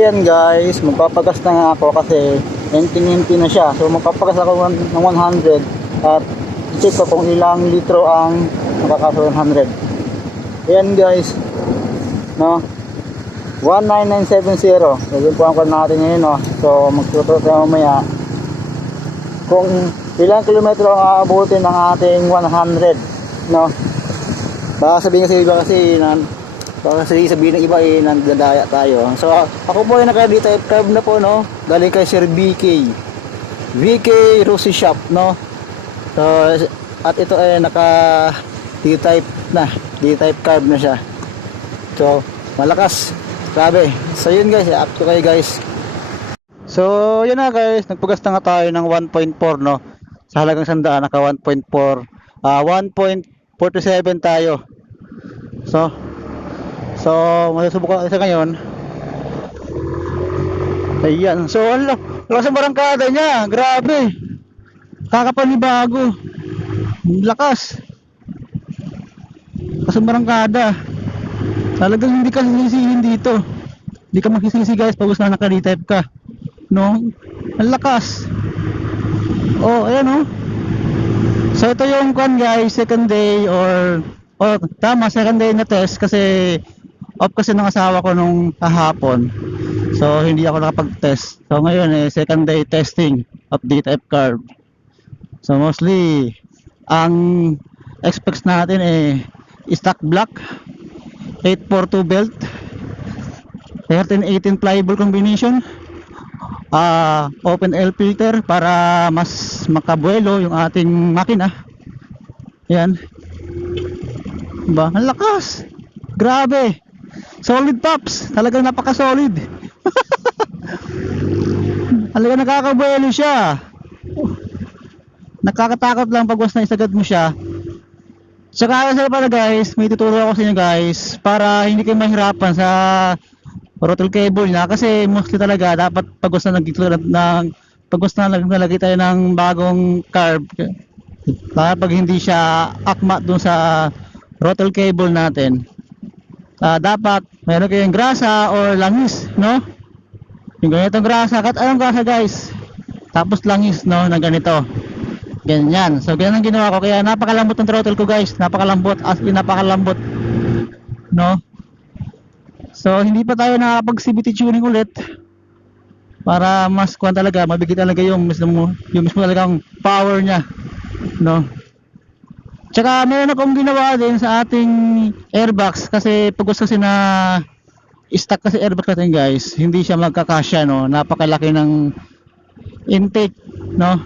ayan guys, magpapagas na nga ako kasi empty na siya. So magpapagas ako ng 100 at check ko kung ilang litro ang makakasa 100. Ayan guys, no, 19970. So yun po ang call natin ngayon, no. So magtututo tayo mamaya kung ilang kilometro ang aabutin ng ating 100, no. Baka sabihin kasi iba kasi sabihin ng iba nagdadaya tayo. So ako po ay naka-D-type carb na po, no, galing kay Sir VK Rosy Shop, no. So at ito ay naka D-type carb na siya. So malakas, grabe. So yun guys, up to kayo guys. So yun na guys, nagpagas na nga tayo ng 1.4, no, sa halagang 100, naka 1.4, 1.47 tayo. So masusubukan isa ngayon. Ayan. So lakas ang barangkada niya. Grabe. Kakapanibago. Lakas. Lakas ang barangkada. Talagang hindi ka sisisihin dito. Hindi ka makisisi guys pag gusto na naka-D-type ka. No? Ang lakas. Oh, ayan oh. So ito yung guys, second day second day na test kasi off kasi ng asawa ko nung kahapon. So hindi ako nakapag-test. So ngayon second day testing of D-type carb. So mostly ang expects natin stock block 842 belt 1318 pliable combination, open L filter para mas makabuelo yung ating makina. Yan. Diba? Ang lakas. Grabe. Solid pops, talagang napaka-solid. Talagang nakakabuelo siya. Nakakatakot lang pag was na isagad mo siya. Saka kasi pala guys, may tuturo ako sa inyo guys para hindi kayo mahirapan sa throttle cable na, kasi mostly talaga dapat pag was na naglagay tayo ng bagong carb, para pag hindi siya akma dun sa throttle cable natin, dapat meron kayong grasa or langis, no? Yung ganitong grasa, kahit anong grasa guys, tapos langis, no, na ganito, ganyan. So ganyan ang ginawa ko, kaya napakalambot ng throttle ko guys, napakalambot, as in napakalambot, no? So hindi pa tayo nakapag-CVT tuning ulit para mas kuwan talaga, mabigit talaga yung mismo talagang power niya, no? Tsaka meron akong ginawa din sa ating airbox kasi pag gusto kasi na stock kasi airbox natin guys, hindi siya magkakasya, no. Napakalaki ng intake, no.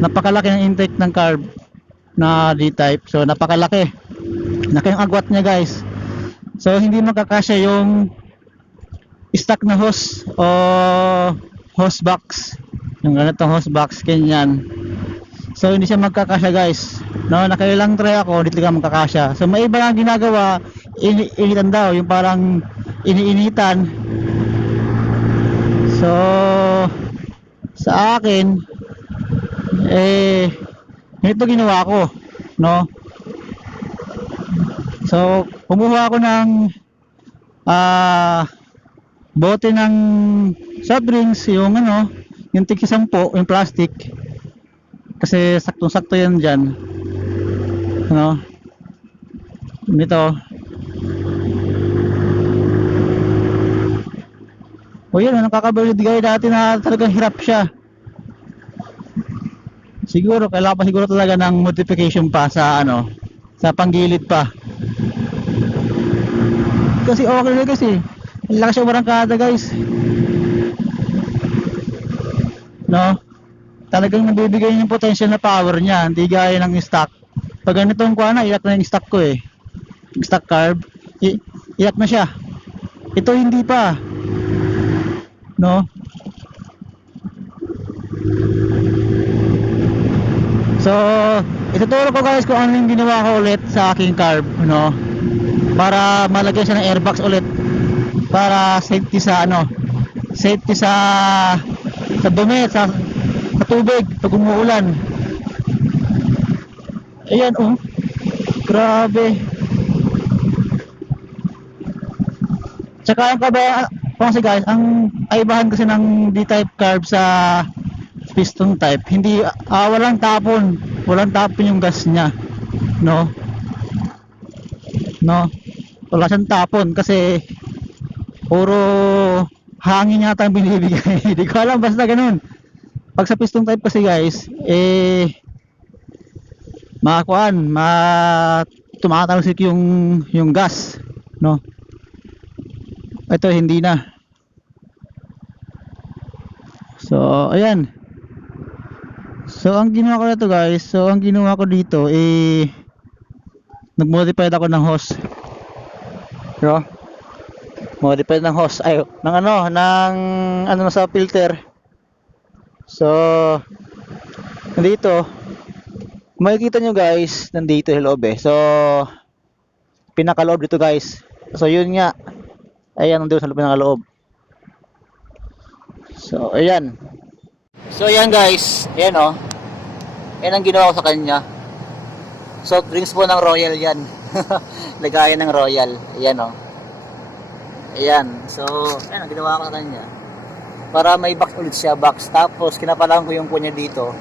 Napakalaki ng intake ng carb na D-type. So napakalaki. Laki ang agwat niya guys. So hindi magkakasya yung stock na hose o hose box. Yung ganitong hose box, ganyan. So hindi siya magkakasya guys, no. Nakailang try ako, hindi talaga magkakasya. So may iba lang ginagawa, initan daw, yung parang iniinitan. So sa akin ganito ginawa ko, no. So kumuha ako ng bote ng soft drinks, yung yung tig 10, yung plastic, kasi saktong-sakto yan dyan, no. Nito yun, nakakabalid gaya dati na talagang hirap siya. Siguro kailangan pa siguro talaga ng modification pa sa sa panggilid pa, kasi okay na kasi lakas yung barangkada guys, no. Talagang nabibigay yung potential na power niya, hindi gaya ng stock. Pag ganitong kuha na, iyak na yung stock ko stock carb, iyak na siya. Ito hindi pa, no. So ituturo ko guys kung ano yung ginawa ko ulit sa aking carb, no, para malagyan siya ng airbox ulit, para safety sa safety sa dumi, sa tubig pag umuulan. Ayan grabe. Tsaka ang Kasi guys, ang kaibahan kasi ng D-type carb sa piston type, hindi walang tapon yung gas niya, no? No? Wala siyang tapon kasi puro hangin yata ang binibigay. Hindi ko alam, basta ganun. Pag sa piston type kasi guys, tumatalsik yung gas, no? Ito hindi na. So ayan. So ang ginawa ko dito nag-modified ako ng hose, no? Modified ng hose ng sa filter. So dito makikita nyo guys, nandito sa loob So pinakaloob dito guys. So yun nga, ayan, nandito sa pinakaloob. So ayan. So ayan guys, ayan yan ang ginawa ko sa kanya. Soft drinks po ng Royal yan. Lagayan ng Royal. Ayan ayan. So ayan ang ginawa ko sa kanya. Para may box ulit siya, box. Tapos kinapalan ko yung punya dito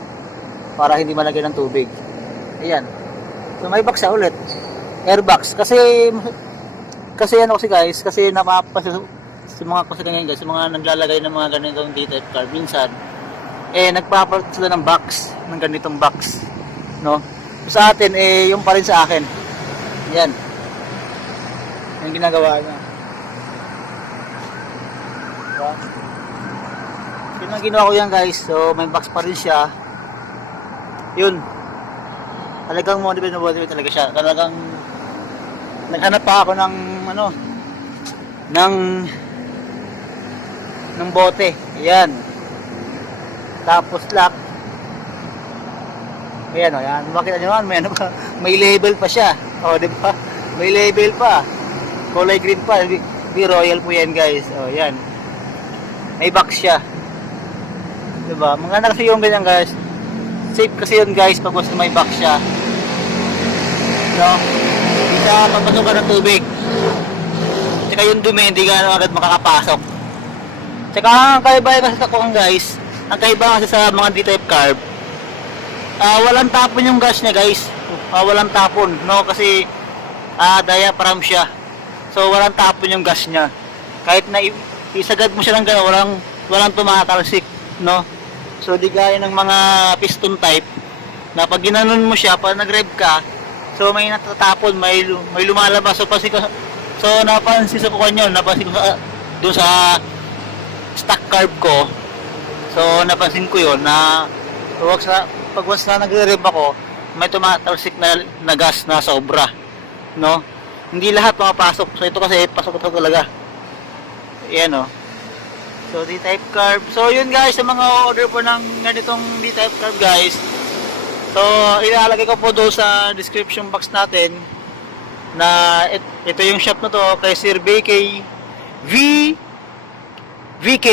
para hindi malagyan ng tubig. Ayan. So may box siya ulit. Airbox. Kasi guys, kasi napapansin sa mga kasi ganyan guys, sa mga naglalagay ng mga ganitong D-type carb, minsan nagpapalit sila ng box, ng ganitong box, no? So, sa atin yung pa rin sa akin. Yan. Yung ginagawa niya. Diba? Yun ang ginawa ko yan guys. So may box pa rin siya. Yun. Talagang motivate talaga siya. Talagang naghanap pa ako ng ng bote. Ayan. Tapos lock. Ayan yan. Makita nyo naman, may label pa siya. Di ba? May label pa. Kulay green pa. Di Royal po yan guys. Yan. May box siya. Diba? Maganda kasi yung ganyan guys. Safe kasi yun guys pag may box siya. No? Hindi siya papasukan ng tubig. Tsaka yung dumi, hindi ka agad makakapasok. Tsaka ang kaibahan kasi sa kung guys, ang kaibahan kasi sa mga D-type carb, walang tapon yung gas niya guys. Walang tapon, no? Kasi diaphragm siya. So walang tapon yung gas niya. Kahit na isagad mo siya ng gano'n, walang tumatalsik, no? So di gaya ng mga piston type na pag ginanon mo siya, pag nag-rev ka, so may natatapon, may lumalabas. So napansin ko doon sa stock carb ko. So napansin ko yon na pag once na nagre-rev ako, may tumatalsik na gas na sobra, no? Hindi lahat makapasok. So ito kasi pasok ito talaga. Ayan So D-type carb. So yun guys, sa mga order po ng ganitong D-type carb guys. So ilalagay ko po doon sa description box natin na ito yung shop na to kay Sir BK VK.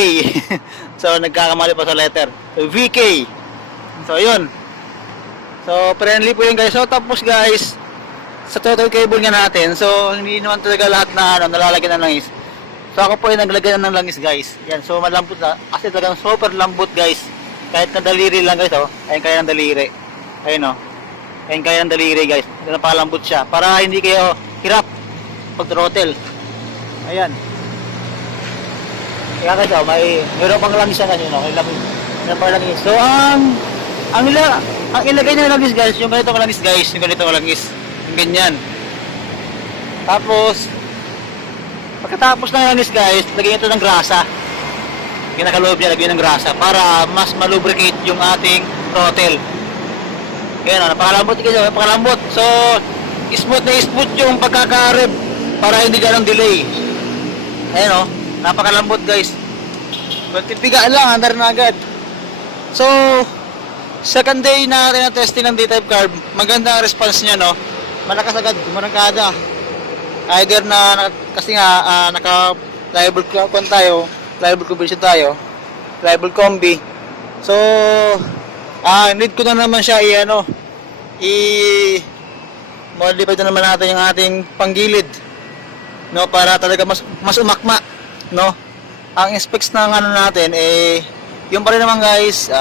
So nagkakamali pa sa letter. So VK. So yun. So friendly po yun guys. So tapos guys, sa total cable nga natin, so hindi naman talaga lahat na nalalagyan ng langis. So ako po ay naglagay ng langis guys. Yan, so malambot na. Kasi talagang super lambot guys. Kahit na daliri lang guys ayun kaya ng daliri. Ayun ayun kaya ng daliri guys. Napalambot siya. Para hindi kayo hirap pag throttle. Ayan. Kaya guys mayroon pang langis siya kasi Mayroon pang langis. So ang ilagay niya ng langis guys, yung ganitong langis guys, yung ganitong langis. Yung ganyan. Tapos pagkatapos ng langis guys, lagyan ito ng grasa. Kinakaloob niya, lagyan ng grasa para mas malubricate yung ating throttle. Ayan napakalambot guys, napakalambot. So smooth yung pagkaka-rev para hindi ganong delay. Ayan napakalambot guys. Tipigaan lang, andar na agad. So second day na testing ng D-type carb, maganda ang response niya malakas agad, marangkada. Either na kasi nga naka liable combination tayo, liable combi. So need ko na naman siya modify na naman natin yung ating panggilid, para talaga mas umakma, ang specs ng ano natin yung pa rin naman guys,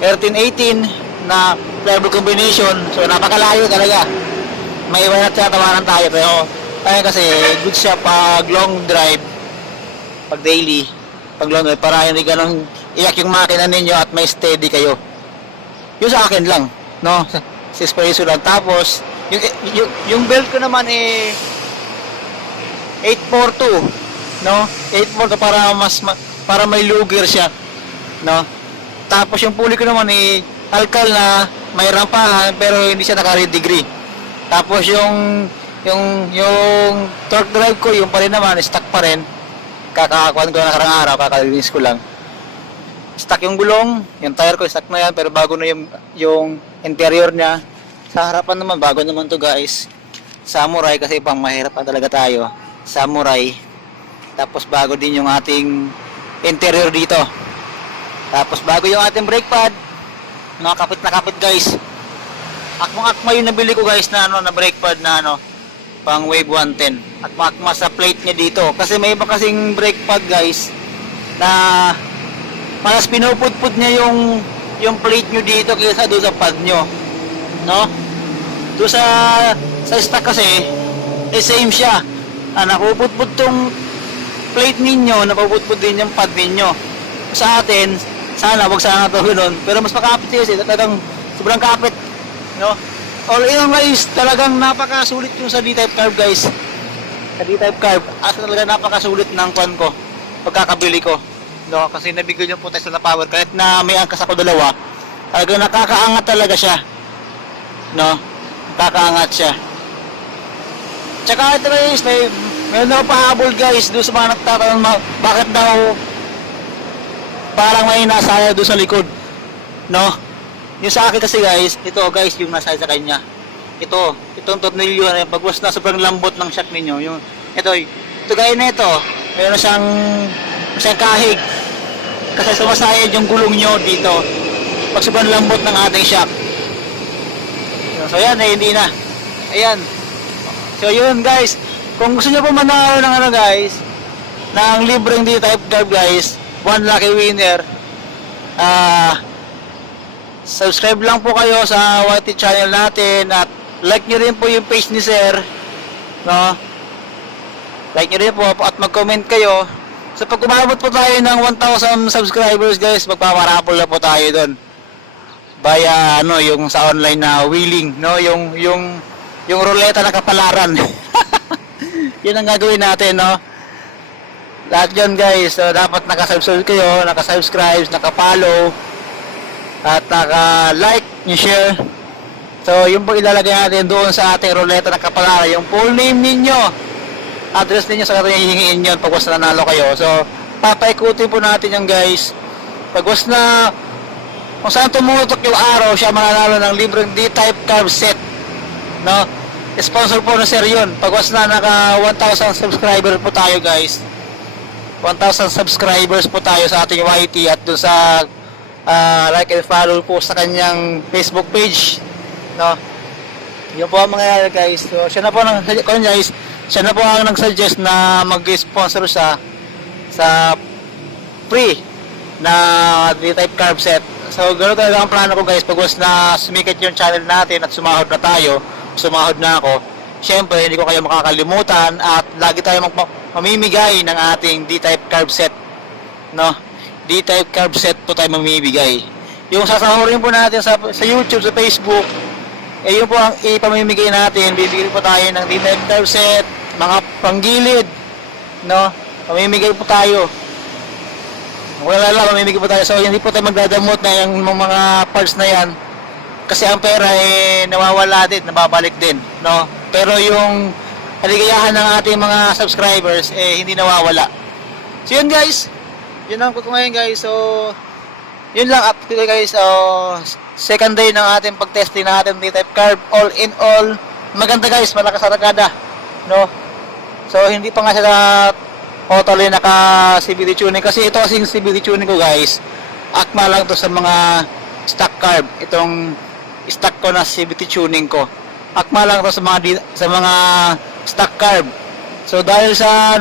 13-18 na flavor combination. So napakalayo talaga. May iwan at tawanan tayo, pero kasi good siya pag long drive, pag daily, pag long drive, para hindi ganun iyak yung makina ninyo at may steady kayo. Yung sa akin lang, no? Sa espresso lang. Tapos yung belt ko naman 842, no? 842 para may lugir siya, no? Tapos yung pulley ko naman alkal na may rampahan pero hindi siya naka-red degree. Tapos yung torque drive ko, yung pa rin naman, stock pa rin. Kakakuan ko na nakarang araw, kakalinis ko lang. Stock yung gulong, yung tire ko stock na yan, pero bago na yung interior niya. Sa harapan naman, bago naman to guys. Samurai, kasi pang mahirap pa talaga tayo. Samurai. Tapos bago din yung ating interior dito. Tapos bago yung ating brake pad. Nakakapit na kapit guys. Akma yung nabili ko guys na na brake pad na pang Wave 110. Akma sa plate niya dito. Kasi may iba kasing brake pad guys na mas pinupudpud niya yung plate nyo dito kaysa doon sa pad nyo, no? Doon sa stock kasi same siya. Napupudpud tong plate ninyo, napupudpud din yung pad ninyo. Sa atin, sana wag sana to ganoon, pero mas makapit kasi talagang sobrang kapit, no? All in all guys, talagang napakasulit yung sa D-type carb guys. Sa D-type carb, talaga napakasulit ng kwan ko pagkakabili ko, no? Kasi nabigyan niyo po tayo sa power kahit na may angkas ako dalawa. Talagang nakakaangat talaga siya, no? Nakakaangat siya. Tsaka ito guys, may pahabol guys doon sa mga nagtatanong bakit daw parang may nasaya doon sa likod, no? Yung sa akin kasi guys, ito guys yung nasaya sa kanya. Itong tornilyo na pagwas na sobrang lambot ng shock ninyo. Ito gaya na ito, meron siyang kahig. Kasi sumasayad yung gulong nyo dito pag sobrang lambot ng ating shock. So yan, hindi na. Ayan. So yun guys, kung gusto nyo po manalo ng guys, ng libreng D-type carb guys, one lucky winner, subscribe lang po kayo sa YT channel natin at like nyo rin po yung page ni Sir, no? Like nyo rin po at mag-comment kayo. So pag umabot po tayo ng 1,000 subscribers guys, magpaparapol na po tayo doon. Via yung sa online na wheeling, no? Yung ruleta na kapalaran. Yun ang gagawin natin, no? Lahat yun guys, so dapat nakasubscribe kayo, nakasubscribe, nakapollow, at naka-like, share. So yun po ilalagay natin doon sa ating ruleta na kapalaran, yung full name ninyo, address ninyo sa kanya hihingiin yun pag was na nanalo kayo. So papaikutin po natin yung guys. Pag was na kung saan tumutok yung araw, siya mananalo ng libreng D-type carb set, no? Sponsor po na Sir yun. Pag was na naka 1,000 subscribers po tayo guys, 1,000 subscribers po tayo sa ating YT at doon sa like and follow po sa kanyang Facebook page, no? Yun po ang mangyayari guys. So siya na po ang nag-suggest na mag-sponsor sa free na D-type carb set. So ganoon talaga ang plano ko guys, pag was na sumikat yung channel natin at sumahod na ako, syempre hindi ko kayo makakalimutan at lagi tayo mamimigay ng ating D-type carb set, no? D-type carb set po tayo mamimigay. Yung sasahurin po natin sa YouTube, sa Facebook, yun po ang ipamimigay natin. Bibigyan po tayo ng D-type carb set, mga panggilid, no? Mamimigay po tayo. Wala lang, mamimigay po tayo. So hindi po tayo magdadamot na yung mga parts na yan. Kasi ang pera nawawala din, nababalik din, no? Pero yung kaligayahan ng ating mga subscribers hindi nawawala. So yun guys, yun lang po ngayon guys. So yun lang up to guys. Second day ng ating pag-testing ng ating D-type carb. All in all, maganda guys, malakas sa ragada, no? So hindi pa nga siya totally naka CVT tuning, kasi ito kasing CVT tuning ko guys, akma lang to sa mga stock carb. Itong stock ko na CVT tuning ko, akma lang to sa mga stock carb. So dahil sa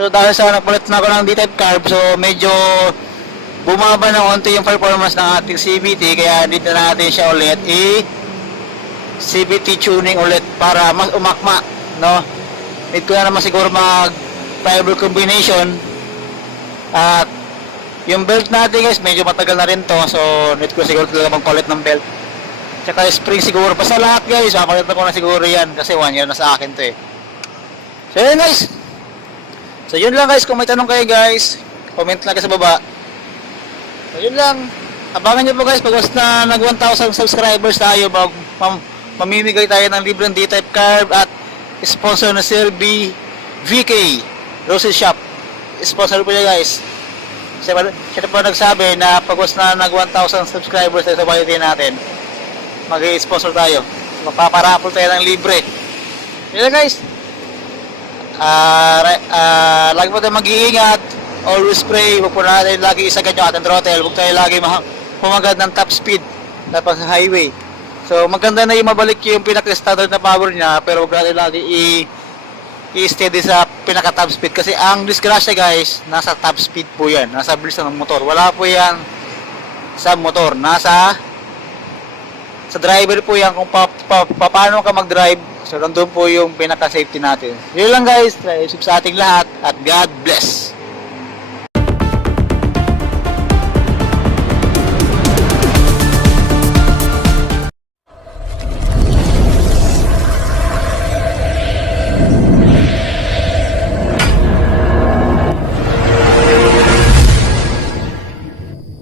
So dahil sa nagpalit na ako ng D-type carb, so medyo bumaba na konti yung performance ng ating CVT, kaya dito na natin siya ulit CVT tuning ulit para mas umakma, no? Need ko na naman siguro mag fiber combination. At yung belt natin guys, medyo matagal na rin to, so need ko siguro talaga magpalit ng belt. Tsaka spring siguro pa sa lahat guys, papalitan ko na siguro yan kasi 1 year na sa akin to eh. So yun guys. So yun lang guys, kung may tanong kayo guys, comment lang kayo sa baba. So yun lang. Abangan nyo po guys, pag na nag 1,000 subscribers tayo, mamimigay tayo ng libreng D-type carb at sponsor na Sir B VK Rosel Shop. Sponsor po niya guys. Siya pa nagsabi na pag na nag 1,000 subscribers tayo sa variety natin, mag-sponsor tayo. Mapaparapol tayo ng libre. Yun lang guys. Lagi po tayo mag-iingat. Always pray. Huwag po natin lagi isagad yung ating throttle. Huwag tayo lagi pumagad ng top speed dapat sa highway. So maganda na yung mabalik yung pinaka-standard na power niya, pero huwag natin lagi i-steady sa pinaka-top speed kasi ang disgrasya guys, nasa top speed po yan, nasa bilis ng motor. Wala po yan sa motor, nasa sa driver po yan kung paano ka mag-drive. So nandun po yung pinaka-safety natin. Yun lang guys, try sa ating lahat at God bless.